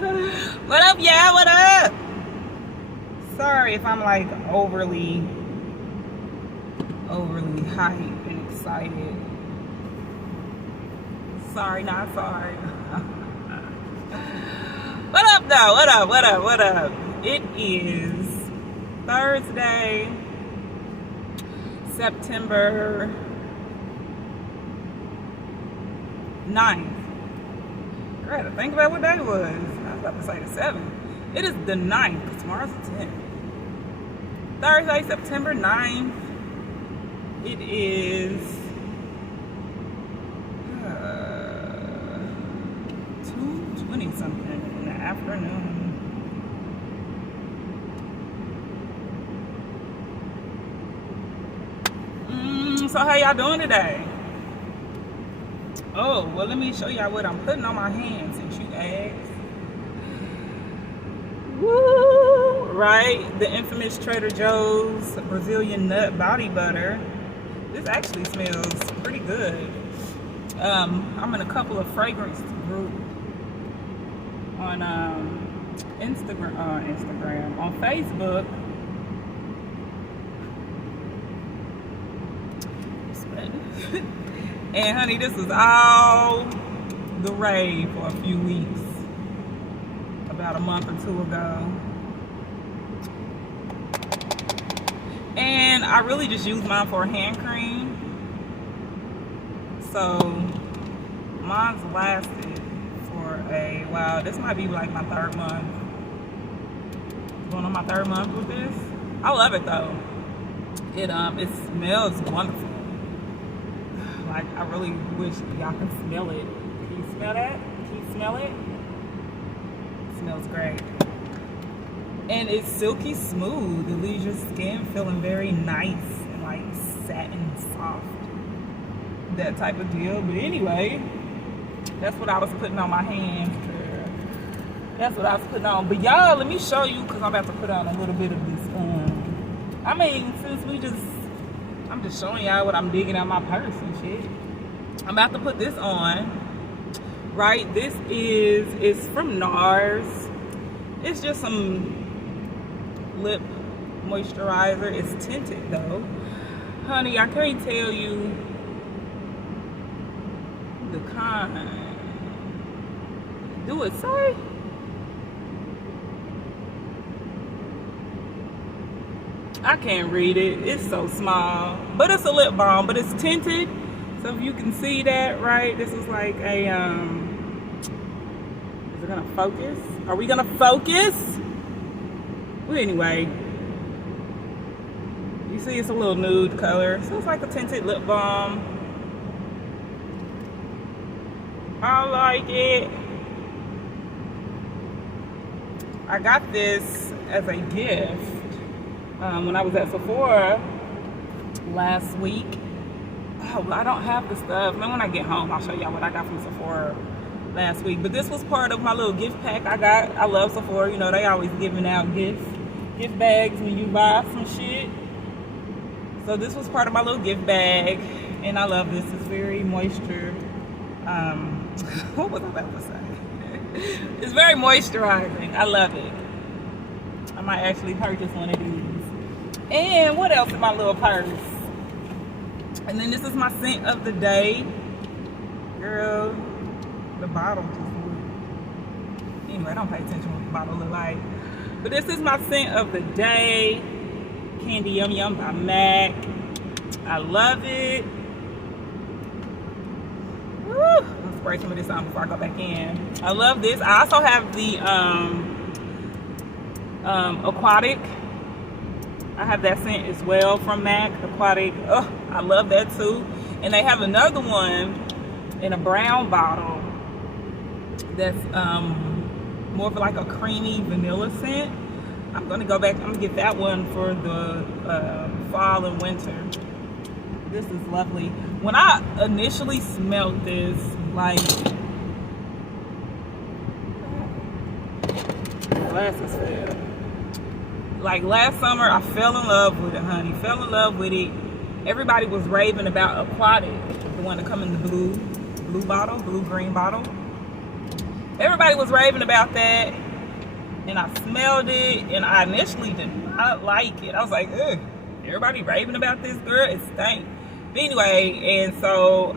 What up, yeah? What up? Sorry if I'm like overly hyped and excited. Sorry, not sorry. What up, though? What up? It is Thursday, September 9th. I had to think about what day it was. I was about to say the 7th. It is the 9th, because tomorrow's the 10th. Thursday, September 9th. It is 2:20 something in the afternoon. So how y'all doing today? Oh, well, let me show y'all what I'm putting on my hands since you asked. Woo! Right? The infamous Trader Joe's Brazilian nut body butter. This actually smells pretty good. I'm in a couple of fragrance groups on Instagram, on Facebook. And honey, this was all the rave for a few weeks, about a month or two ago. And I really just used mine for a hand cream. So mine's lasted for a while. This might be like my 3rd month. Going on my 3rd month with this. I love it though. It smells wonderful. Like, I really wish y'all could smell it. Can you smell that? Can you smell it? It smells great. And it's silky smooth. It leaves your skin feeling very nice and like satin soft. That type of deal. But anyway, that's what I was putting on my hands. That's what I was putting on. But y'all, let me show you, because I'm about to put on a little bit of this. I mean, since I'm just showing y'all what I'm digging out my purse and shit. I'm about to put this on. Right? This it's from NARS. It's just some lip moisturizer. It's tinted though. Honey, I can't tell you the kind. Do it say? I can't read it. It's so small. But it's a lip balm, but it's tinted. So if you can see that, right? This is like a, is it gonna focus? Are we gonna focus? Well, anyway. You see it's a little nude color. So it's like a tinted lip balm. I like it. I got this as a gift. When I was at Sephora last week. Oh, I don't have the stuff. Then when I get home, I'll show y'all what I got from Sephora last week. But this was part of my little gift pack I got. I love Sephora. You know, they always giving out gift bags when you buy some shit. So this was part of my little gift bag. And I love this. It's very moisture. What was I about to say? It's very moisturizing. I love it. I might actually purchase one of these. And what else in my little purse? And then this is my scent of the day. Girl, the bottle just look. Anyway, don't pay attention to what the bottle look like. But this is my scent of the day. Candy Yum Yum by MAC. I love it. Woo! I'll spray some of this on before I go back in. I love this. I also have the Aquatic. I have that scent as well from MAC, Aquatic. Oh, I love that too. And they have another one in a brown bottle that's more of like a creamy vanilla scent. I'm gonna go back, I'm gonna get that one for the fall and winter. This is lovely. When I initially smelled this, like, glasses fell. Like last summer, I fell in love with it, honey. Fell in love with it. Everybody was raving about Aquatic, the one that come in the blue green bottle. everybody was raving about that, and I smelled it, and I initially did not like it. I was like, ugh, everybody raving about this, girl, it stank. But anyway, and so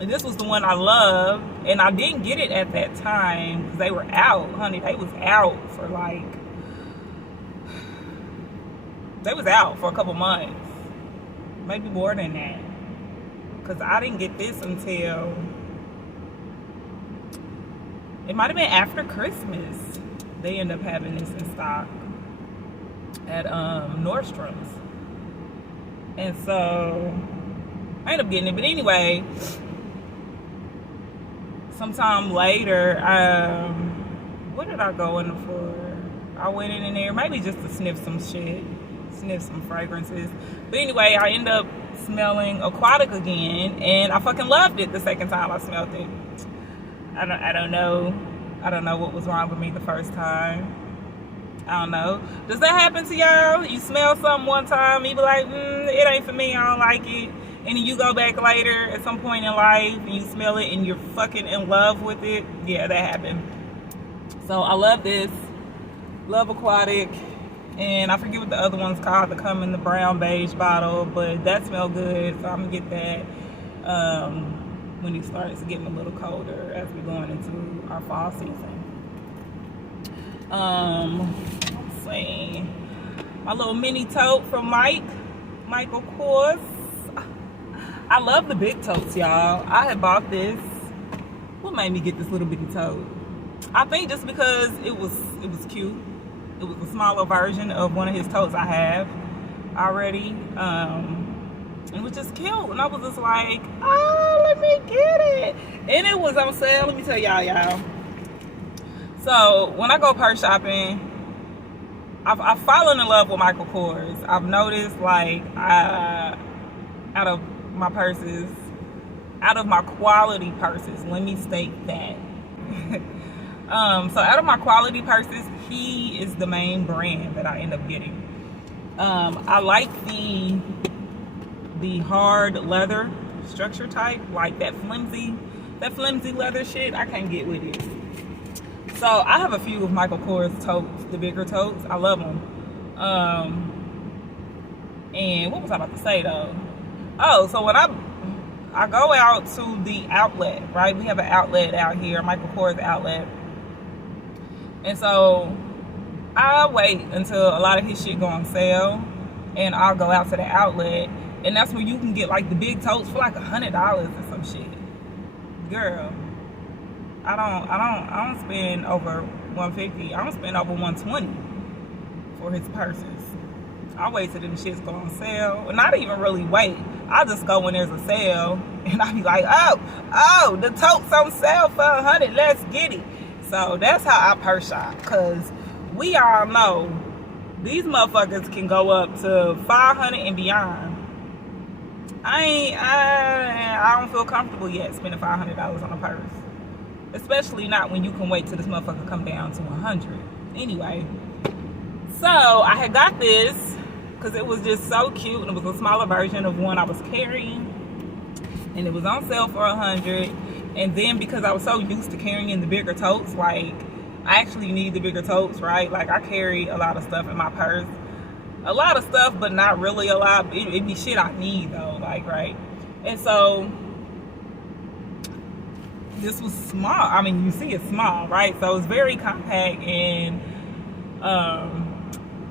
and this was the one I loved, and I didn't get it at that time because they were out, honey. They was out for like, they was out for a couple months, maybe more than that, because I didn't get this until, it might have been after Christmas. They end up having this in stock at Nordstrom's, and so I ended up getting it. But anyway, sometime later, what did I go in for? I went in there maybe just to sniff some shit, sniff some fragrances. But anyway, I ended up smelling Aquatic again, and I fucking loved it the second time I smelled it. I don't know what was wrong with me the first time. I don't know. Does that happen to y'all? You smell something one time, you be like, it ain't for me, I don't like it. And then you go back later at some point in life and you smell it and you're fucking in love with it. Yeah, that happened. So I love this. Love Aquatic. And I forget what the other one's called. They come in the brown beige bottle, but that smells good. So I'm going to get that when it starts getting a little colder as we're going into our fall season. Let's see. My little mini tote from Michael Kors. I love the big totes, y'all. I had bought this. What made me get this little bitty tote? I think just because it was cute. It was a smaller version of one of his totes I have already. It was just cute. And I was just like, oh, let me get it. And it was on sale. Let me tell y'all. So when I go purse shopping, I've fallen in love with Michael Kors. I've noticed, like, out of my purses, out of my quality purses, let me state that. So out of my quality purses, he is the main brand that I end up getting. I like the hard leather structure type, like that flimsy leather shit. I can't get with it. So I have a few of Michael Kors totes, the bigger totes. I love them. And what was I about to say though? Oh, so when I go out to the outlet, right? We have an outlet out here, Michael Kors outlet. And so I wait until a lot of his shit go on sale, and I'll go out to the outlet, and that's where you can get like the big totes for like $100 or some shit. Girl, I don't spend over $150. I don't spend over $120 for his purses. I wait till them shits go on sale. And not even really wait. I just go when there's a sale, and I be like, oh, the tote's on sale for $100. Let's get it. So that's how I purse shop, because we all know these motherfuckers can go up to $500 and beyond. I don't feel comfortable yet spending $500 on a purse, especially not when you can wait till this motherfucker come down to $100. Anyway, so I had got this because it was just so cute, and it was a smaller version of one I was carrying, and it was on sale for $100. And then because I was so used to carrying the bigger totes, like, I actually need the bigger totes, right? Like, I carry a lot of stuff in my purse. A lot of stuff, but not really a lot. It be shit I need, though, like, right? And so, this was small. I mean, you see it's small, right? So, it's very compact, and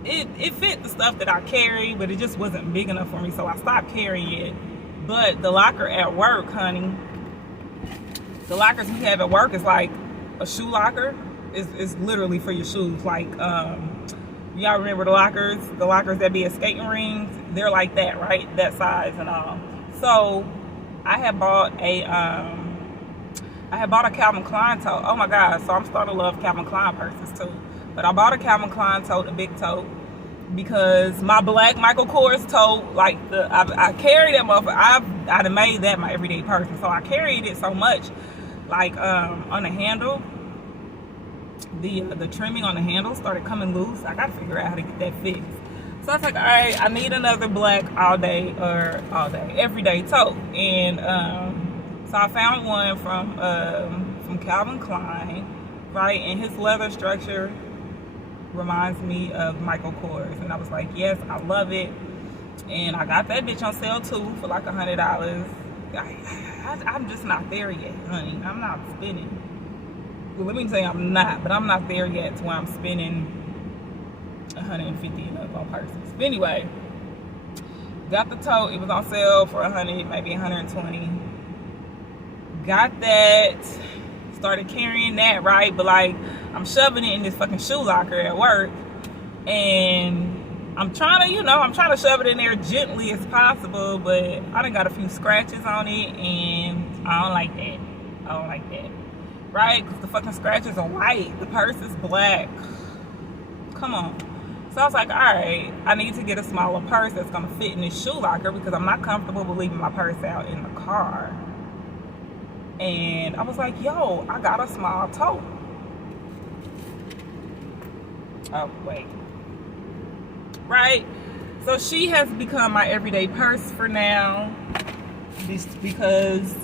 it fit the stuff that I carry, but it just wasn't big enough for me, so I stopped carrying it. But the locker at work, honey, the lockers we have at work is like a shoe locker. It's literally for your shoes. Like, y'all remember the lockers that be at skating rings? They're like that, right? That size and all. So I had bought a Calvin Klein tote. Oh my God! So I'm starting to love Calvin Klein purses too. But I bought a Calvin Klein tote, a big tote, because my black Michael Kors tote, like I carry that motherfucker. I'd have made that my everyday person. So I carried it so much, like on the handle, the trimming on the handle started coming loose. I gotta figure out how to get that fixed. So I was like, all right, I need another black everyday tote. And So I found one from Calvin Klein, right? And his leather structure reminds me of Michael Kors. And I was like, yes, I love it. And I got that bitch on sale too for like $100. I'm just not there yet, honey. I'm not spending. Well, let me say I'm not, but I'm not there yet to where I'm spending $150 and up on purses. But anyway, got the tote. It was on sale for $100, maybe $120. Got that. Started carrying that, right? But like, I'm shoving it in this fucking shoe locker at work, and I'm trying to shove it in there gently as possible, but I done got a few scratches on it, and I don't like that. Right? Because the fucking scratches are white. The purse is black. Come on. So I was like, all right, I need to get a smaller purse that's going to fit in this shoe locker because I'm not comfortable with leaving my purse out in the car. And I was like, yo, I got a small tote. Oh, wait. Right? So she has become my everyday purse for now, because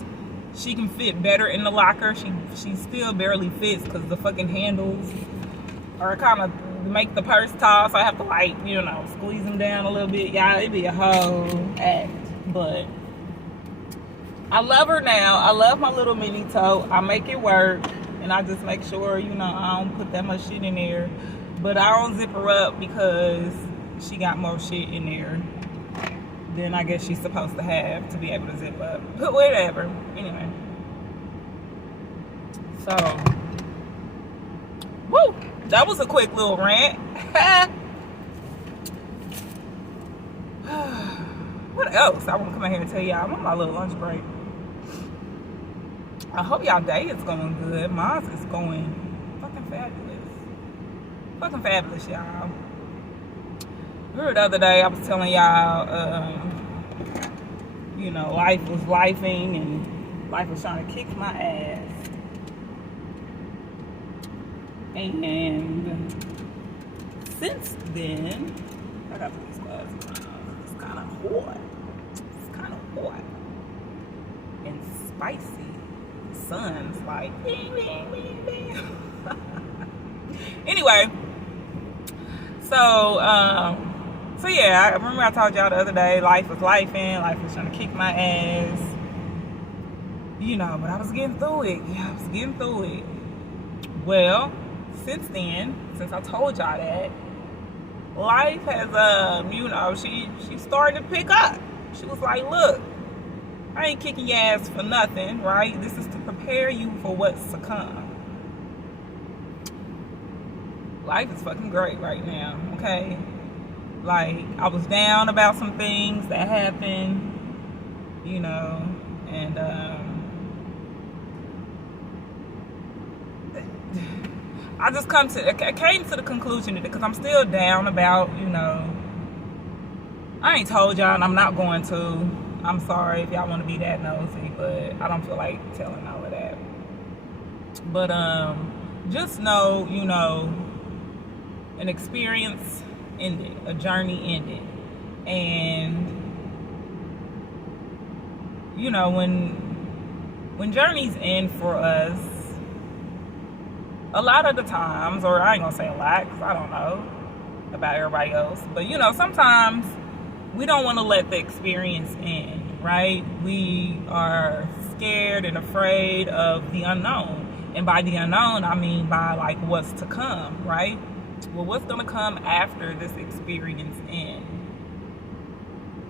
she can fit better in the locker. She still barely fits because the fucking handles are kind of make the purse tall, so I have to like, squeeze them down a little bit. Yeah, it'd be a whole act, but I love her now. I love my little mini tote. I make it work, and I just make sure, I don't put that much shit in there. But I don't zip her up because she got more shit in there than I guess she's supposed to have to be able to zip up. But whatever. Anyway. So, woo! That was a quick little rant. What else? I want to come in here and tell y'all I'm on my little lunch break. I hope y'all day is going good. Mine is going fucking fabulous. Fucking fabulous, y'all. Remember the other day I was telling y'all, life was lifing and life was trying to kick my ass. And since then, I got to put these glasses on. It's kind of hot. And spicy. The sun's like, bing, bing, bing, bing. Anyway, so yeah, I remember I told y'all the other day, life was lifing, life was trying to kick my ass. But I was getting through it. Yeah, I was getting through it. Well, since then, since I told y'all that, life has, she started to pick up. She was like, look, I ain't kicking your ass for nothing, right? This is to prepare you for what's to come. Life is fucking great right now, okay? Like, I was down about some things that happened, and, I came to the conclusion that because I'm still down about, I ain't told y'all and I'm not going to. I'm sorry if y'all want to be that nosy, but I don't feel like telling all of that. But just know, an experience ended, a journey ended. And, when journeys end for us, a lot of the times, or I ain't gonna say a lot because I don't know about everybody else, but sometimes we don't want to let the experience end, right? We are scared and afraid of the unknown. And by the unknown, I mean by like what's to come, right? Well, what's gonna come after this experience ends?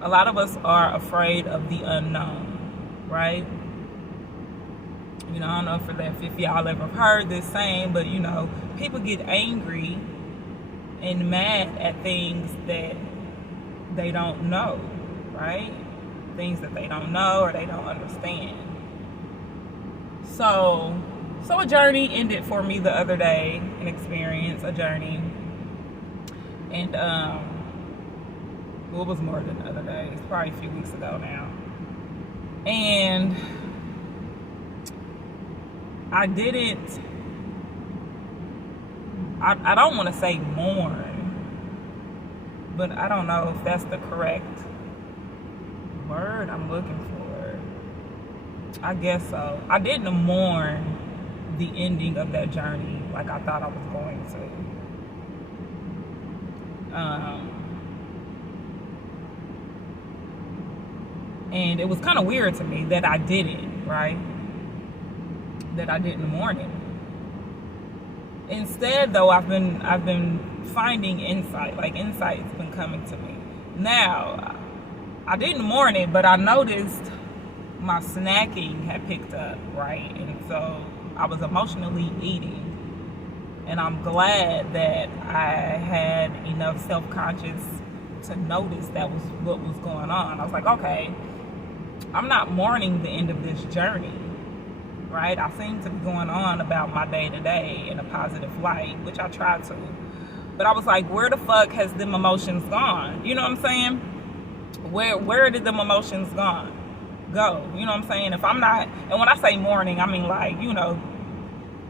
A lot of us are afraid of the unknown, right? I don't know if y'all ever heard this saying, but people get angry and mad at things that they don't know, right? Things that they don't know or they don't understand. So a journey ended for me the other day, an experience, a journey. And it was more than the other day. It's probably a few weeks ago now. And I don't want to say mourn, but I don't know if that's the correct word I'm looking for. I guess so. I didn't mourn the ending of that journey like I thought I was going to. And it was kind of weird to me that I didn't, right? That I didn't mourn it. Instead, though, I've been finding insight. Like, insight's been coming to me. Now, I didn't mourn it, but I noticed my snacking had picked up, right? And so I was emotionally eating. And I'm glad that I had enough self-conscious to notice that was what was going on. I was like, okay, I'm not mourning the end of this journey, right? I seem to be going on about my day-to-day in a positive light, which I try to. But I was like, where the fuck has them emotions gone? You know what I'm saying? Where did them emotions go? You know what I'm saying? If I'm not, and when I say mourning, I mean like, you know,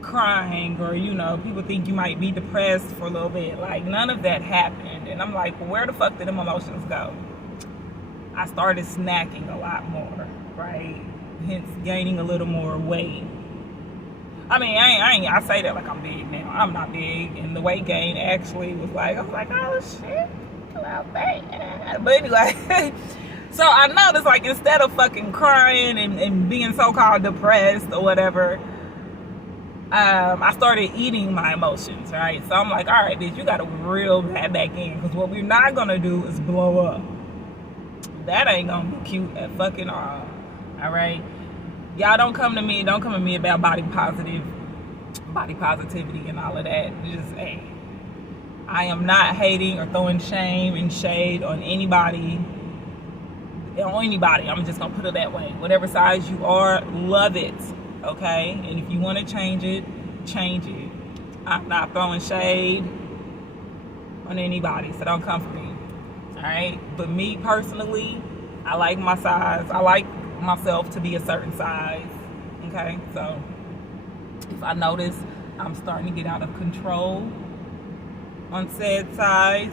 crying, or, you know, people think you might be depressed for a little bit. Like, none of that happened. And I'm like, well, where the fuck did them emotions go? I started snacking a lot more, right? Hence gaining a little more weight. I mean, I say that like I'm big now. I'm not big, and the weight gain actually was like, I was like, oh shit, well, bad. But anyway, so I noticed, like, instead of fucking crying and being so-called depressed or whatever, I started eating my emotions, right? So I'm like, all right, bitch, you gotta reel that back in, because what we're not gonna do is blow up. That ain't gonna be cute at fucking all right? Y'all don't come to me about body positivity and all of that. Just, hey, I am not hating or throwing shame and shade on anybody. I'm just gonna put it that way. Whatever size you are, love it, okay? And if you want to change it, change it. I'm not throwing shade on anybody, so don't come for me, all right? But me personally, I like my size. I like myself to be a certain size, okay? So if I notice I'm starting to get out of control on said size,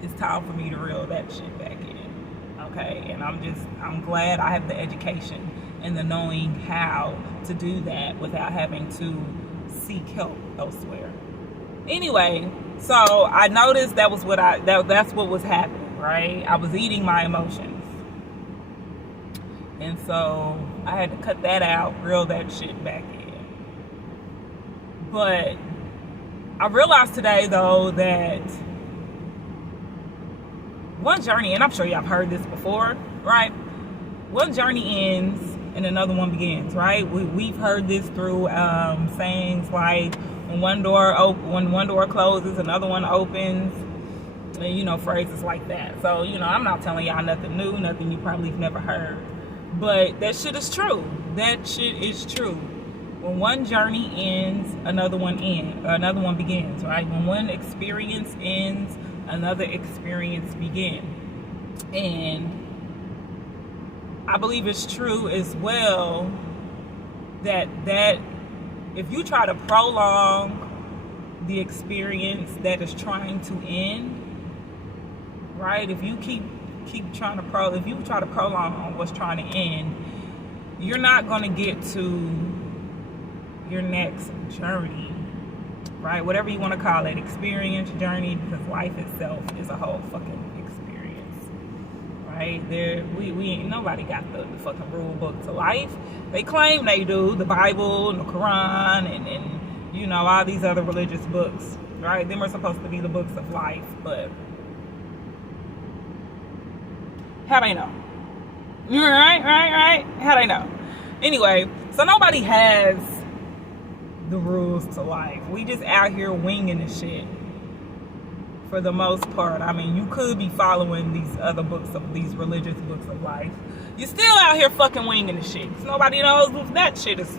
it's time for me to reel that shit back in, okay? And I'm glad I have the education and the knowing how to do that without having to seek help elsewhere. Anyway, so I noticed that's what was happening, right? I was eating my emotions. And so I had to cut that out, reel that shit back in. But I realized today, though, that one journey, and I'm sure y'all have heard this before, right? One journey ends and another one begins, right? We've heard this through sayings like, when one door closes, another one opens, and, you know, phrases like that. So, you know, I'm not telling y'all nothing new, nothing you probably have never heard. But that shit is true. That shit is true. When one journey ends, another one begins, right? When one experience ends, another experience begins. And I believe it's true as well that if you try to prolong the experience that is trying to end, right? If you try to prolong what's trying to end, you're not going to get to your next journey, right? Whatever you want to call it, experience, journey, because life itself is a whole fucking experience, right? We ain't nobody got the fucking rule book to life. They claim they do, the Bible and the Quran and you know, all these other religious books, right? Them are supposed to be the books of life, but how they know? Right. How they know? Anyway, so nobody has the rules to life. We just out here winging the shit for the most part. I mean, you could be following these other books of these religious books of life. You're still out here fucking winging the shit. Nobody knows if that shit is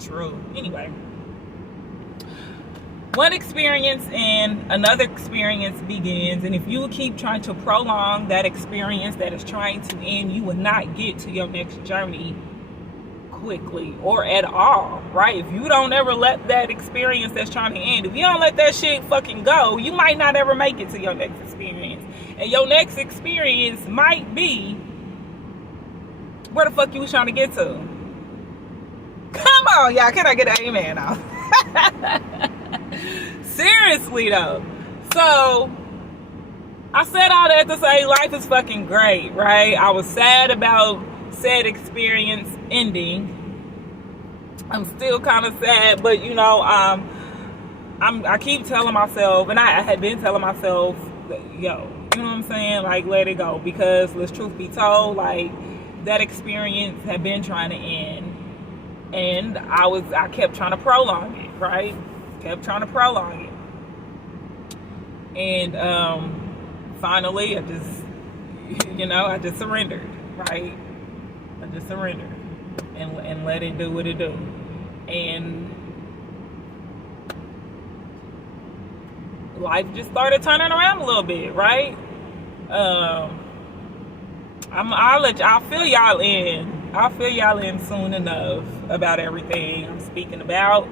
true. Anyway, one experience and another experience begins, and if you keep trying to prolong that experience that is trying to end, you will not get to your next journey quickly or at all, right? If you don't ever let that experience that's trying to end, if you don't let that shit fucking go, you might not ever make it to your next experience. And your next experience might be where the fuck you was trying to get to. Come on, y'all. Can I get an amen now? Seriously, though. So, I said all that to say life is fucking great, right? I was sad about said experience ending. I'm still kind of sad, but you know, I keep telling myself, and I had been telling myself, yo, you know what I'm saying? Like, let it go, because let's truth be told, like, that experience had been trying to end, and I kept trying to prolong it, right? Kept trying to prolong it, and finally, I just surrendered, right? I just surrendered and let it do what it do. And life just started turning around a little bit, right? I'll fill y'all in. I'll fill y'all in soon enough about everything I'm speaking about.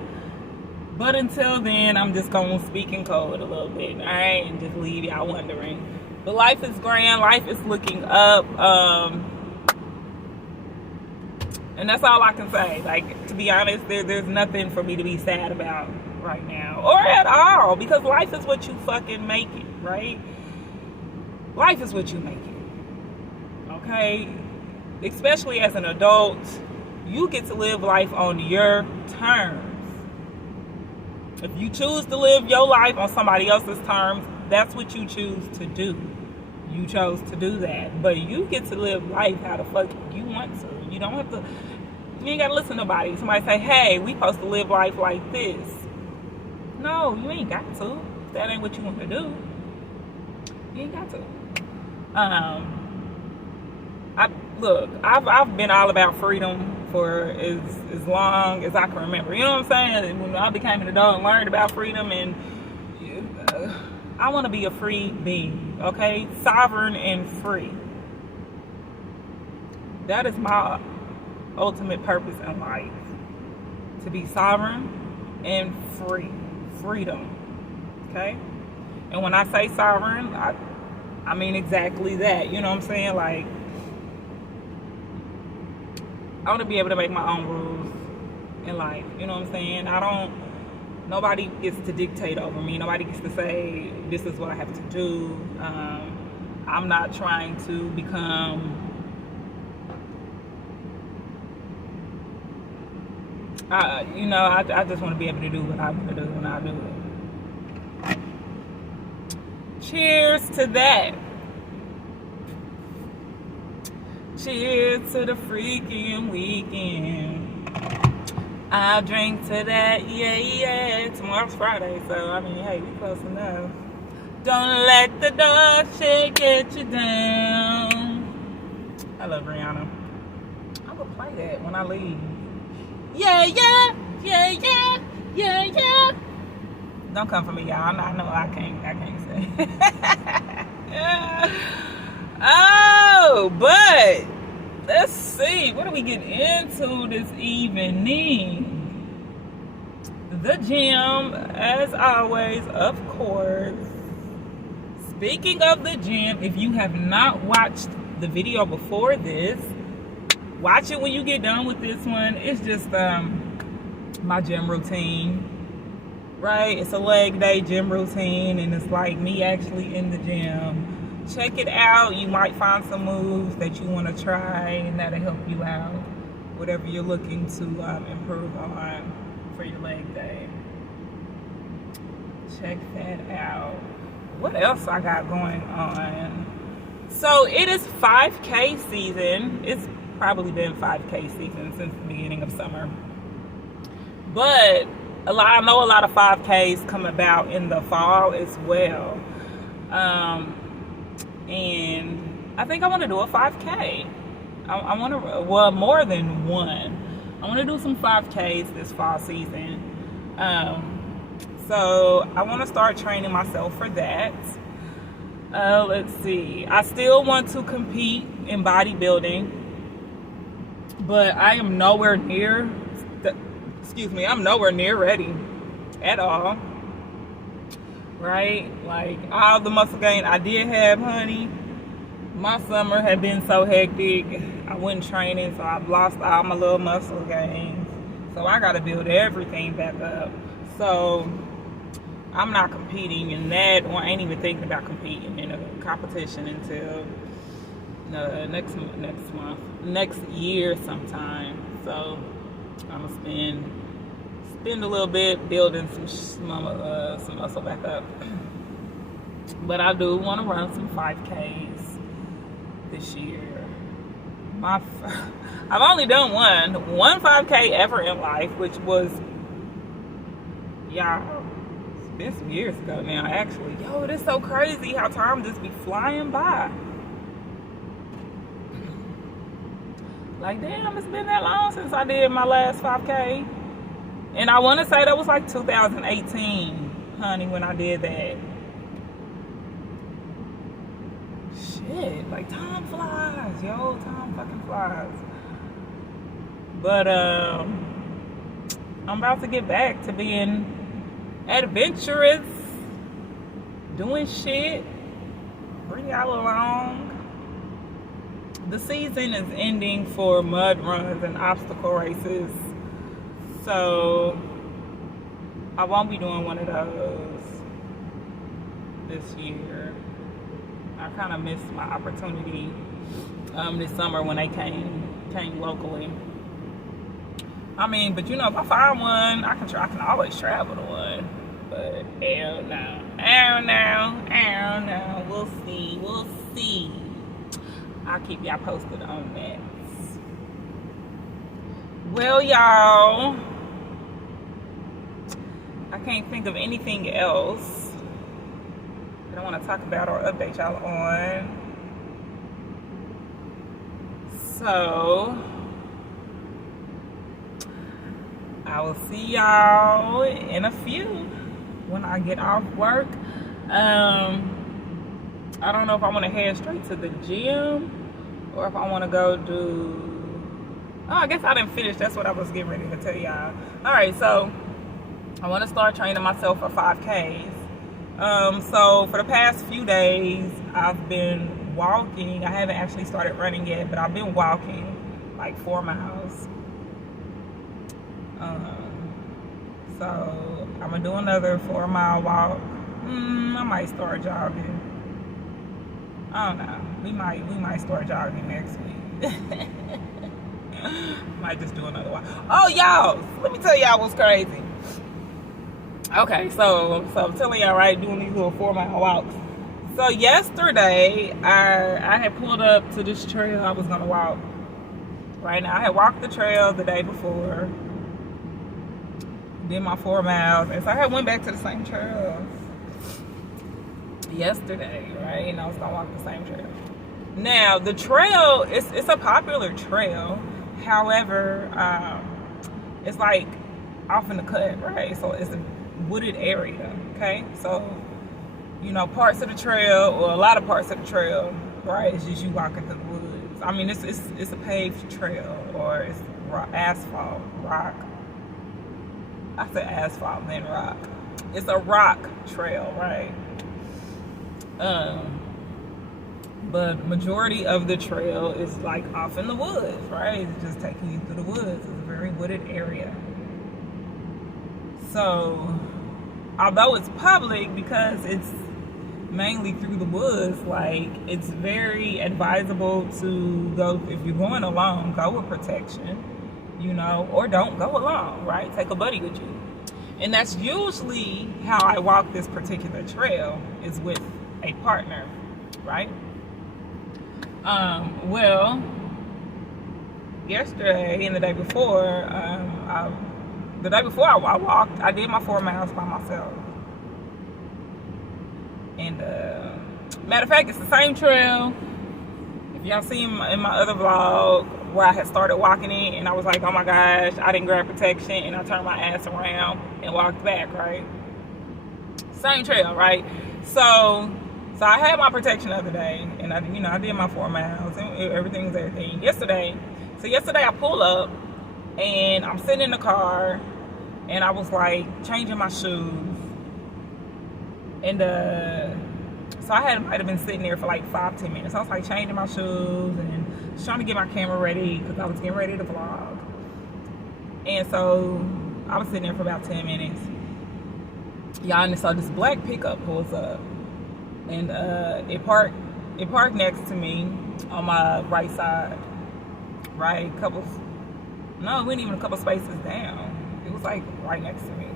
But until then, I'm just going to speak in code a little bit, all right? And just leave y'all wondering. But life is grand. Life is looking up. And that's all I can say. Like, to be honest, there's nothing for me to be sad about right now. Or at all. Because life is what you fucking make it, right? Life is what you make it. Okay? Especially as an adult, you get to live life on your terms. If you choose to live your life on somebody else's terms, that's what you choose to do. You chose to do that. But you get to live life how the fuck you want to. You don't have to, you ain't got to listen to nobody. Somebody say, hey, we supposed to live life like this. No, you ain't got to. If that ain't what you want to do, you ain't got to. I've been all about freedom for as long as I can remember. You know what I'm saying? When I became an adult and learned about freedom, and I want to be a free being, okay? Sovereign and free. That is my ultimate purpose in life. To be sovereign and free. Freedom. Okay? And when I say sovereign, I mean exactly that. You know what I'm saying? Like, I want to be able to make my own rules in life. You know what I'm saying? Nobody gets to dictate over me. Nobody gets to say, this is what I have to do. I'm not trying to become, I just want to be able to do what I want to do when I do it. Cheers to that. Cheers to the freaking weekend. I'll drink to that, yeah. Tomorrow's Friday, so I mean, hey, we close enough. Don't let the dog shit get you down. I love Rihanna. I'm gonna play that when I leave. Yeah. Don't come for me, y'all. I know I can't say. Oh, but let's see. What are we getting into this evening? The gym, as always, of course. Speaking of the gym, if you have not watched the video before this, watch it when you get done with this one. It's just my gym routine, right? It's a leg day gym routine, and it's like me actually in the gym. Check it out. You might find some moves that you want to try, and that'll help you out, whatever you're looking to improve on for your leg day. Check that out. What else I got going on? So it is 5K season. It's probably been 5K season since the beginning of summer. But I know a lot of 5Ks come about in the fall as well. And I think I want to do a 5K. I want to, well, more than one. I want to do some 5Ks this fall season. So I want to start training myself for that. Let's see. I still want to compete in bodybuilding, but I am nowhere near, I'm nowhere near ready at all. Right? Like, all the muscle gain I did have, honey, my summer had been so hectic. I wasn't training, so I've lost all my little muscle gains. So I got to build everything back up. So I'm not competing in that, or I ain't even thinking about competing in a competition until next year sometime. So I'm gonna spend a little bit building some muscle back up. But I do want to run some 5Ks this year. I've only done one 5K ever in life, which was, y'all, it's been some years ago now, actually. Yo, it is so crazy how time just be flying by. Like, damn, it's been that long since I did my last 5K. And I want to say that was like 2018, honey, when I did that. Shit, like time flies, yo, time fucking flies. But I'm about to get back to being adventurous, doing shit, bring y'all along. The season is ending for mud runs and obstacle races, so I won't be doing one of those this year. I kind of missed my opportunity this summer when they came locally. I mean, but you know, if I find one, I can always travel to one. But hell no. We'll see. I'll keep y'all posted on that. Well, y'all, I can't think of anything else that I want to talk about or update y'all on. So I will see y'all in a few when I get off work. I don't know if I want to head straight to the gym or if I want to go do... Oh, I guess I didn't finish. That's what I was getting ready to tell y'all. Alright, so I want to start training myself for 5Ks. So for the past few days, I've been walking. I haven't actually started running yet, but I've been walking like 4 miles. So I'm going to do another 4-mile walk. I might start jogging. I don't know. We might start jogging next week. Might just do another one. Oh, y'all, let me tell y'all what's crazy. Okay, so I'm telling y'all, right, doing these little 4-mile walks. So yesterday, I had pulled up to this trail I was gonna walk. Right now, I had walked the trail the day before, did my 4 miles, and so I had went back to the same trail yesterday, right? And I was gonna walk the same trail. Now the trail it's a popular trail, however, it's like off in the cut, right? So it's a wooded area, okay? So, you know, parts of the trail, or a lot of parts of the trail, right, it's just you walking through the woods. I mean, it's a paved trail, or it's asphalt, rock. I said asphalt, then rock. It's a rock trail, right? But majority of the trail is like off in the woods, right? It's just taking you through the woods. It's a very wooded area. So, although it's public, because it's mainly through the woods, like, it's very advisable to go, if you're going alone, go with protection, you know, or don't go alone, right? Take a buddy with you. And that's usually how I walk this particular trail, is with a partner, right? Well, yesterday and the day before, I walked, I did my 4 miles by myself. And matter of fact, it's the same trail. If y'all see in my other vlog where I had started walking it, and I was like, oh my gosh, I didn't grab protection, and I turned my ass around and walked back, right? Same trail, right? So I had my protection the other day, and I did my 4 miles, and everything was everything. Yesterday I pull up, and I'm sitting in the car, and I was like changing my shoes, and so I might have been sitting there for like 5-10 minutes. I was like changing my shoes and trying to get my camera ready because I was getting ready to vlog. And so I was sitting there for about 10 minutes. Y'all, and so this black pickup pulls up, and it parked next to me on my right side, right? It wasn't even a couple spaces down. It was like right next to me.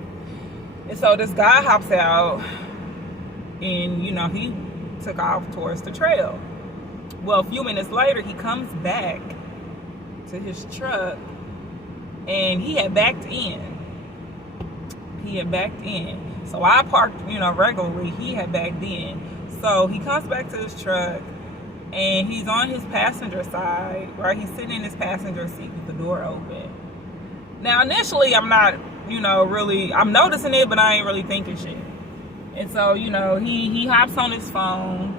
And so this guy hops out, and he took off towards the trail. Well, a few minutes later, he comes back to his truck, and he had backed in. So I parked, regularly. He had backed in. So he comes back to his truck, and he's on his passenger side, right? He's sitting in his passenger seat with the door open. Now, initially, I'm not, I'm noticing it, but I ain't really thinking shit. And so, he hops on his phone,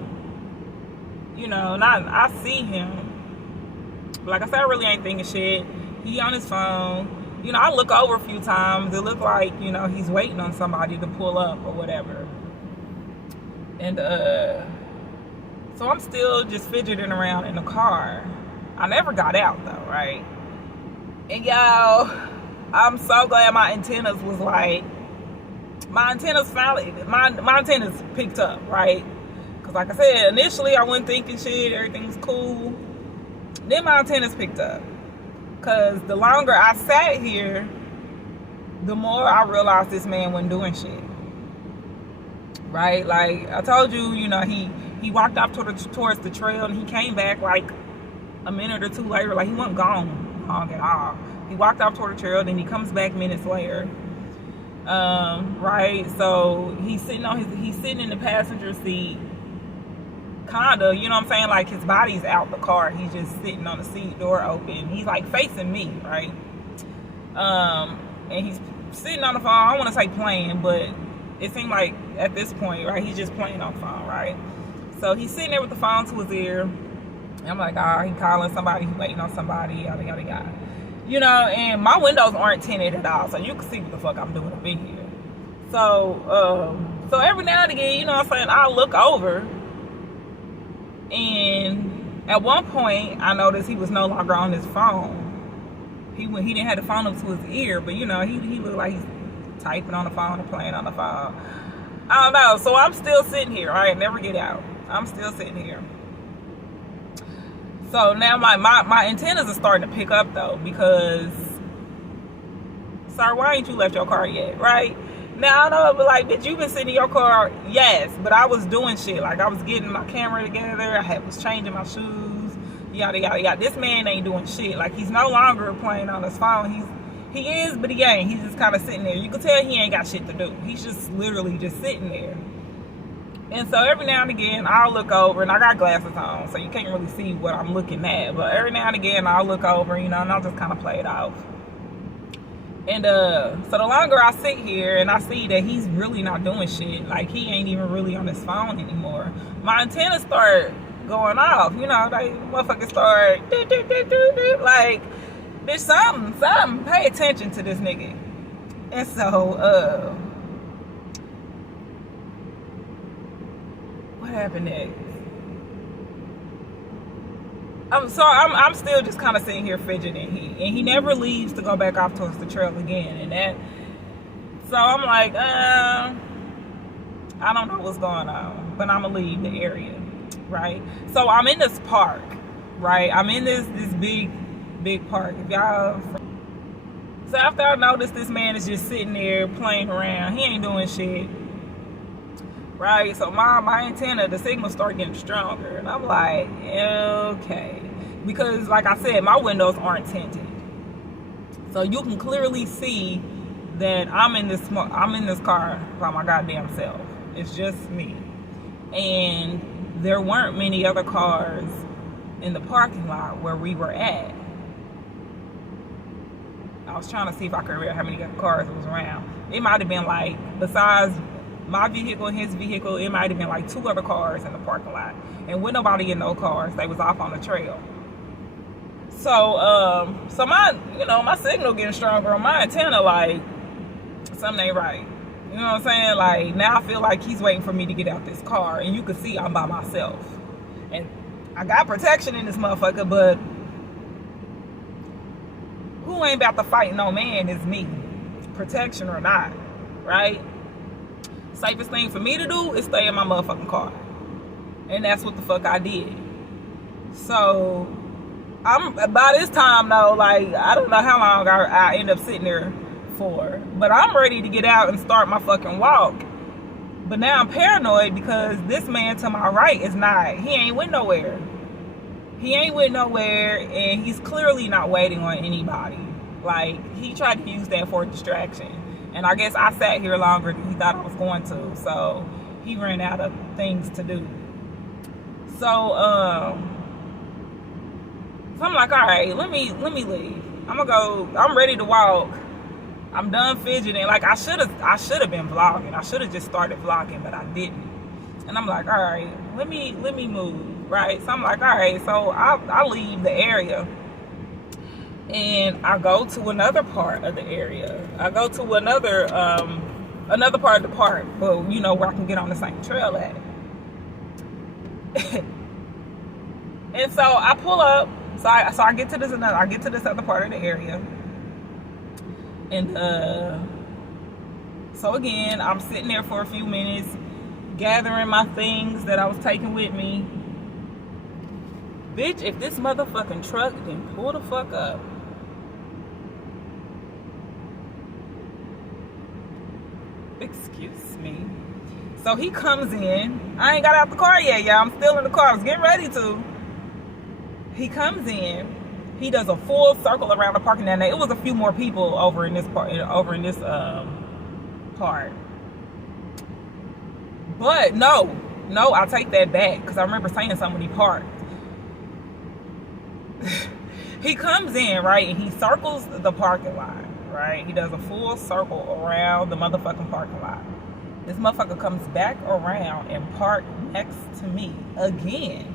and I see him. Like I said, I really ain't thinking shit. He on his phone. I look over a few times. It looked like, he's waiting on somebody to pull up or whatever. And so I'm still just fidgeting around in the car. I never got out though, right? And y'all, I'm so glad my antennas picked up, right? Because like I said, initially I wasn't thinking shit, everything was cool. Then my antennas picked up. Because the longer I sat here, the more I realized this man wasn't doing shit. Right? Like I told you, he walked off towards the trail, and he came back like a minute or two later. Like he wasn't gone long at all. He walked off toward the trail, then he comes back minutes later. Right? So he's sitting in the passenger seat, kinda, like his body's out the car. He's just sitting on the seat, door open. He's like facing me, right? And he's sitting on the phone. I don't want to say playing, but it seemed like at this point, right, he's just playing on the phone, right? So he's sitting there with the phone to his ear. And I'm like, he calling somebody, he waiting on somebody, yada yada yada. And my windows aren't tinted at all, so you can see what the fuck I'm doing up in here. So every now and again, I'll look over. And at one point, I noticed he was no longer on his phone. He didn't have the phone up to his ear, but he looked like he's typing on the phone or playing on the phone. I don't know. So I'm still sitting here. All right, never get out. I'm still sitting here. So now my antennas are starting to pick up though, because, sir, why ain't you left your car yet, right? Now I know, but like, bitch, you been sitting in your car, yes, but I was doing shit. Like I was getting my camera together, I was changing my shoes, yada yada yada. This man ain't doing shit. Like he's no longer playing on his phone. He is, but he ain't. He's just kind of sitting there. You can tell he ain't got shit to do. He's just literally just sitting there. And so every now and again, I'll look over, and I got glasses on, so you can't really see what I'm looking at. But every now and again, I'll look over, and I'll just kind of play it off. And so the longer I sit here and I see that he's really not doing shit, like he ain't even really on his phone anymore, my antennas start going off. Like motherfuckers start like, bitch, something, pay attention to this nigga. And so what happened next? I'm still just kind of sitting here fidgeting. He never leaves to go back off towards the trail again. So I'm like, I don't know what's going on, but I'm gonna leave the area, right? So I'm in this park, right? I'm in this big park. If y'all, so after I noticed this man is just sitting there playing around, he ain't doing shit. Right, so my antenna, the signal started getting stronger, and I'm like, okay, because like I said, my windows aren't tinted, so you can clearly see that I'm in this car by my goddamn self. It's just me, and there weren't many other cars in the parking lot where we were at. I was trying to see if I could remember how many other cars was around. It might have been like, besides my vehicle and his vehicle, it might have been like 2 other cars in the parking lot, and with nobody in those cars, they was off on the trail. So my signal getting stronger on my antenna, like something ain't right. You know what I'm saying? Like now I feel like he's waiting for me to get out this car, and you can see I'm by myself, and I got protection in this motherfucker, but who ain't about to fight no man is me, protection or not, right? Safest thing for me to do is stay in my motherfucking car. And that's what the fuck I did. So, by this time though, like, I don't know how long I end up sitting there for, but I'm ready to get out and start my fucking walk. But now I'm paranoid because this man to my right he ain't went nowhere. He ain't went nowhere, and he's clearly not waiting on anybody. Like, he tried to use that for a distraction. And I guess I sat here longer than he thought I was going to. So, he ran out of things to do. So I'm like, all right, let me leave. I'm ready to walk. I'm done fidgeting. Like, I should have been vlogging. I should have just started vlogging, but I didn't. And I'm like, all right, let me move, right? So I'm like, all right, so I leave the area. And I go to another part of the area. I go to another part of the park, but where I can get on the same trail at. And so I pull up. So I get to this other part of the area. And so again, I'm sitting there for a few minutes, gathering my things that I was taking with me. Bitch, if this motherfucking truck didn't pull the fuck up. Excuse me. So he comes in. I ain't got out the car yet, y'all. I'm still in the car. I was getting ready to. He comes in. He does a full circle around the parking lot. It was a few more people over in this part. But no, I take that back because I remember saying something when he parked. He comes in, right, and he circles the parking lot, right? He does a full circle around the motherfucking parking lot. This motherfucker comes back around and parked next to me again.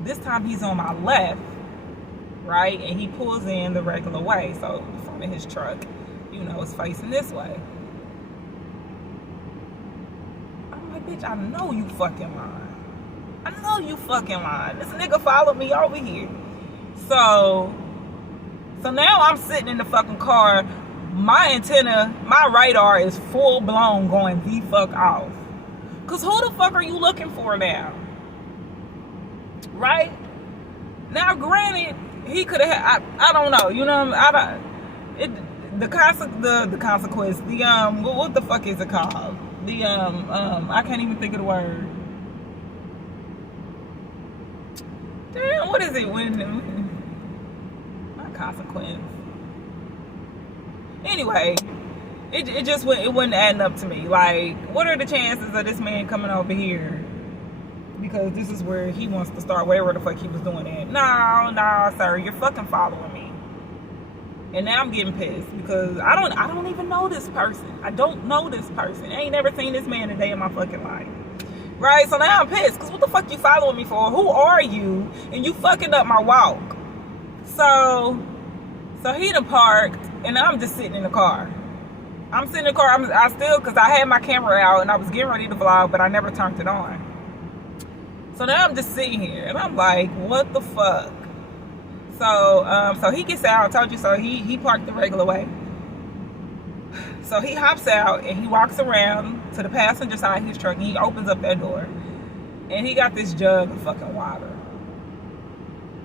This time he's on my left, right? And he pulls in the regular way. So the front of his truck, is facing this way. I'm like, bitch, I know you fucking lying. I know you fucking lying. This nigga followed me over here. So now I'm sitting in the fucking car. My antenna, my radar is full blown going the fuck off. Cause who the fuck are you looking for now? Right? Now, granted, he could have. I don't know. The consequence. What the fuck is it called? I can't even think of the word. Damn, what is it when? Not consequence. Anyway, it just wasn't adding up to me. Like, what are the chances of this man coming over here? Because this is where he wants to start, wherever the fuck he was doing it. No, sir, you're fucking following me. And now I'm getting pissed because I don't even know this person. I don't know this person. I ain't never seen this man a day in my fucking life. Right? So now I'm pissed because what the fuck you following me for? Who are you? And you fucking up my walk. So he done parked and I'm just sitting in the car. I'm sitting in the car. I still, because I had my camera out and I was getting ready to vlog, but I never turned it on. So now I'm just sitting here and I'm like, what the fuck? So he gets out. I told you so. He parked the regular way. So he hops out and he walks around to the passenger side of his truck and he opens up that door. And he got this jug of fucking water.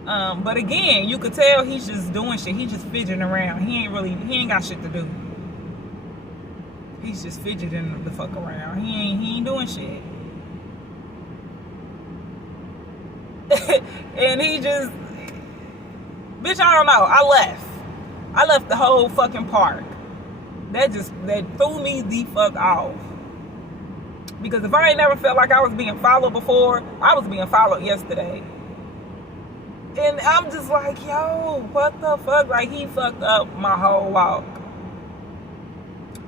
But again, you could tell he's just doing shit. He's just fidgeting around. He ain't got shit to do. He's just fidgeting the fuck around. He ain't doing shit. And he just, bitch, I don't know. I left the whole fucking park. That threw me the fuck off. Because if I ain't never felt like I was being followed before, I was being followed yesterday. And I'm just like, yo, what the fuck? Like, he fucked up my whole walk.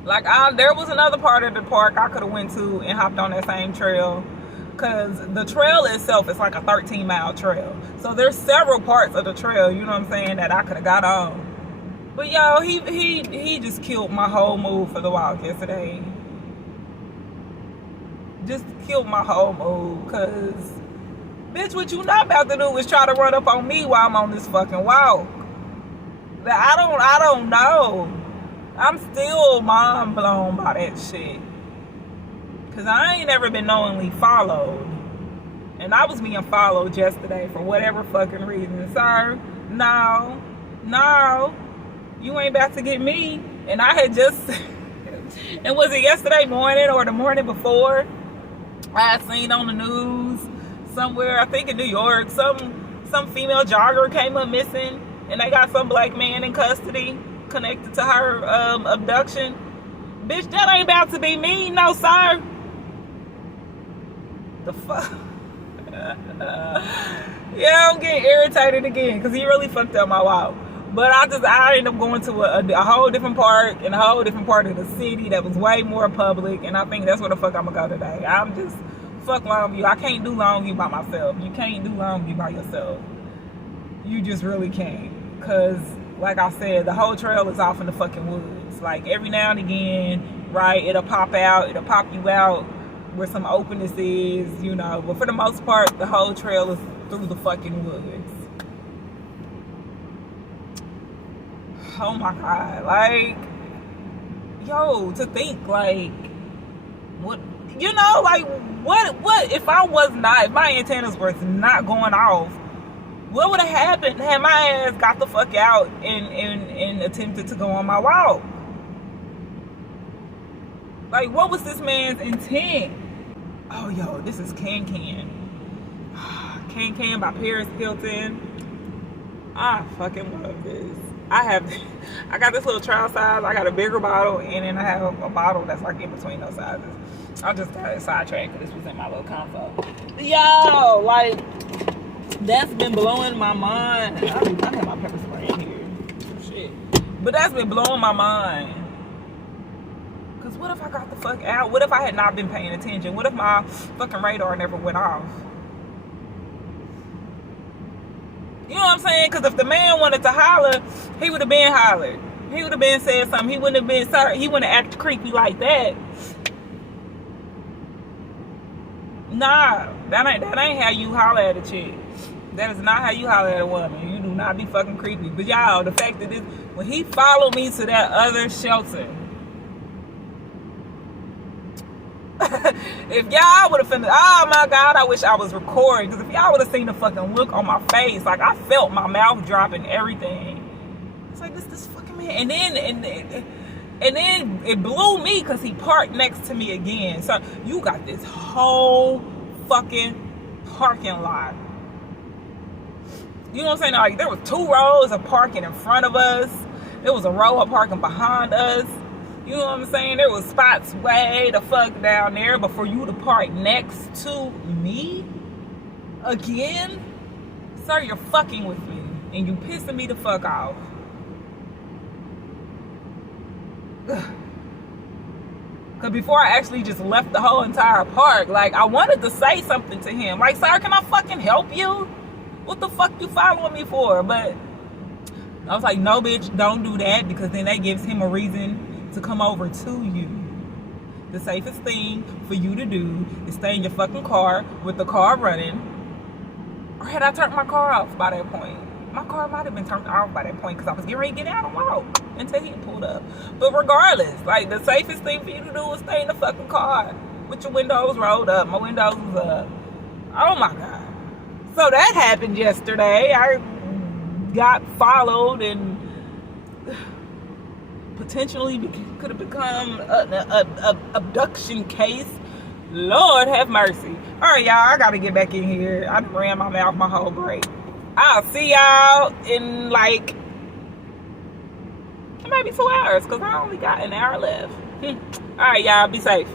Like, there was another part of the park I could have went to and hopped on that same trail. Because the trail itself is like a 13-mile trail. So there's several parts of the trail, you know what I'm saying, that I could have got on. But, yo, he just killed my whole mood for the walk yesterday. Just killed my whole mood. Because, bitch, what you not about to do is try to run up on me while I'm on this fucking walk. I don't know. I'm still mind blown by that shit. Cause I ain't never been knowingly followed. And I was being followed yesterday for whatever fucking reason. Sir, no, you ain't about to get me. And I had just, and was it yesterday morning or the morning before? I had seen on the news somewhere, I think in New York, some female jogger came up missing. And they got some black man in custody connected to her abduction. Bitch, that ain't about to be me, no sir. The fuck? Yeah, I'm getting irritated again because he really fucked up my walk. But I ended up going to a whole different park in a whole different part of the city that was way more public, and I think that's where the fuck I'm gonna go today. I'm just fuck Longview. I can't do Longview by myself. You can't do Longview by yourself. You just really can't. Cause like I said, the whole trail is off in the fucking woods. Like every now and again, right, it'll pop you out where some openness is, you know. But for the most part, the whole trail is through the fucking woods. Oh my God. Like, yo, to think like, what, you know, like what if if my antennas were not going off, what would have happened had my ass got the fuck out and attempted to go on my walk? Like, what was this man's intent? Oh, yo, this is Can Can. Can Can by Paris Hilton. I fucking love this. I got this little trial size. I got a bigger bottle, and then I have a bottle that's like in between those sizes. I just got sidetracked because this was in my little combo. Yo, like, that's been blowing my mind. I have my pepper spray in here. Shit. But that's been blowing my mind. Because what if I got the fuck out? What if I had not been paying attention? What if my fucking radar never went off? You know what I'm saying? Because if the man wanted to holler, he would have been hollered. He would have been said something. He wouldn't have been sorry. He wouldn't have acted creepy like that. Nah, that ain't how you holler at a chick. That is not how you holler at a woman. You do not be fucking creepy. But y'all, the fact that when he followed me to that other shelter, if y'all would have oh my God, I wish I was recording. Because if y'all would have seen the fucking look on my face, like I felt my mouth drop and everything. It's like this fucking man. And then it blew me because he parked next to me again. So you got this whole fucking parking lot. You know what I'm saying? Like there was 2 rows of parking in front of us. There was a row of parking behind us. You know what I'm saying? There was spots way the fuck down there, but for you to park next to me again, sir, you're fucking with me and you pissing me the fuck off. Because before I actually just left the whole entire park, like I wanted to say something to him, like, sir, can I fucking help you? What the fuck you following me for? But I was like, no, bitch, don't do that, because then that gives him a reason to come over to you. The safest thing for you to do is stay in your fucking car with the car running. Or had I turned my car off by that point? My car might have been turned off by that point because I was getting ready to get out and walk until he pulled up. But regardless, like the safest thing for you to do is stay in the fucking car with your windows rolled up. My windows was up. Oh my God. So that happened yesterday. I got followed and potentially could have become an abduction case. Lord have mercy. All right, y'all, I gotta get back in here. I ran my mouth my whole break. I'll see y'all in like maybe 2 hours, because I only got an hour left. All right, y'all, be safe.